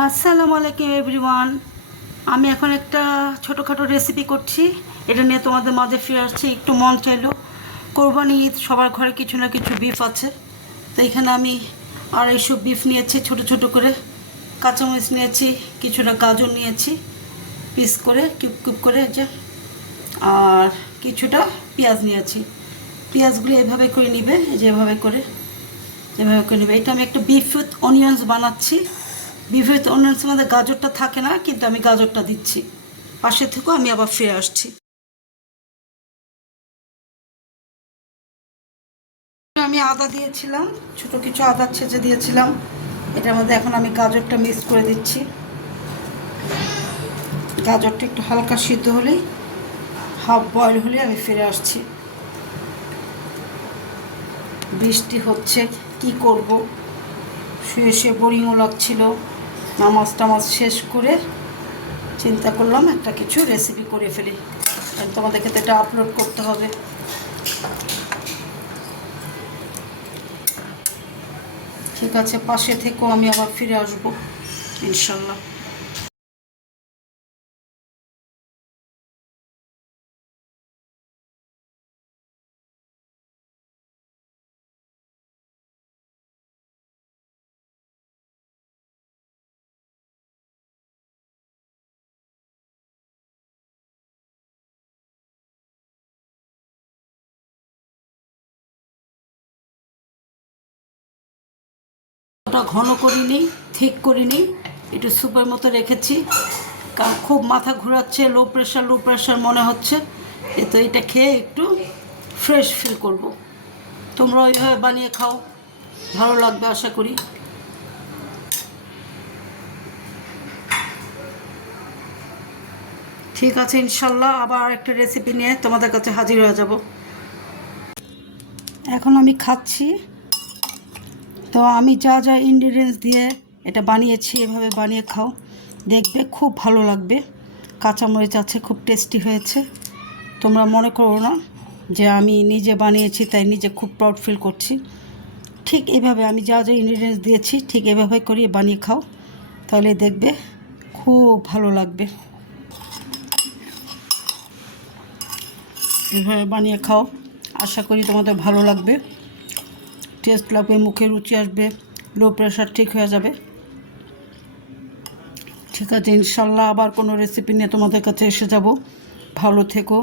আসসালামু আলাইকুম এভরিওয়ান। আমি এখন একটা ছোটোখাটো রেসিপি করছি, এটা নিয়ে তোমাদের মাঝে ফিরে আসছি। একটু মন চাইলো, কোরবানি ঈদ, সবার ঘরে কিছু না কিছু বিফ আছে। তো এখানে আমি 250 বিফ নিয়েছি ছোট ছোট করে, কাঁচামরিচ নিয়েছি, কিছুটা গাজর নিয়েছি পিস করে কিউব কিউব করে, যে আর কিছুটা পেঁয়াজ নিয়েছি। পেঁয়াজগুলো এভাবে করে নিবে, যেভাবে করে নেবে। এটা আমি একটা বিফ উইথ অনিয়ন্স বানাচ্ছি। বিফ উইথ অনিয়ন্সের মধ্যে গাজরটা থাকে না, কিন্তু আমি গাজরটা দিচ্ছি। পাশে থেকেও আমি আবার ফিরে আসছি। আমি আদা দিয়েছিলাম, ছোট কিছু আদা ছেঁচে দিয়েছিলাম। এটার মধ্যে এখন আমি গাজরটা মিক্স করে দিচ্ছি। গাজরটা একটু হালকা সিদ্ধ হলেই, হাফ বয়েল হলে আমি ফিরে আসছি। বৃষ্টি হচ্ছে, কি করব, শুয়ে শুয়ে বোরিংও লাগছিল। নামাজ টামাজ শেষ করে চিন্তা করলাম একটা কিছু রেসিপি করে ফেলি, আর তোমাদেরকে তো এটা আপলোড করতে হবে। ঠিক আছে, পাশে থেকেও আমি আবার ফিরে আসবো ইনশাল্লাহ। ওটা ঘন করিনি, ঠিক করিনি, একটু স্যুপের মতো রেখেছি, কারণ খুব মাথা ঘোরাচ্ছে, লো প্রেশার মনে হচ্ছে। তো এটা খেয়ে একটু ফ্রেশ ফিল করব। তোমরা ওইভাবে বানিয়ে খাও, ভালো লাগবে আশা করি। ঠিক আছে, ইনশাল্লাহ আবার একটা রেসিপি নিয়ে তোমাদের কাছে হাজির হয়ে যাব। এখন আমি খাচ্ছি। তো আমি যা যা ইনগ্রিডিয়েন্টস দিয়ে এটা বানিয়েছি, এভাবে বানিয়ে খাও, দেখবে খুব ভালো লাগবে। কাঁচামরিচ আছে, খুব টেস্টি হয়েছে। তোমরা মনে করো না যে আমি নিজে বানিয়েছি তাই নিজে খুব প্রাউড ফিল করছি। ঠিক এইভাবে আমি যা যা ইনগ্রিডিয়েন্টস দিয়েছি ঠিক এভাবে করিয়ে বানিয়ে খাও, তাহলে দেখবে খুব ভালো লাগবে। এভাবে বানিয়ে খাও, আশা করি তোমাদের ভালো লাগবে, টেস্ট লাগবে, মুখে রুচি আসবে, লো প্রেশার ঠিক হয়ে যাবে। ঠিক আছে, ইনশাল্লাহ আবার কোনো রেসিপি নিয়ে তোমাদের কাছে এসে যাব। ভালো থেকো,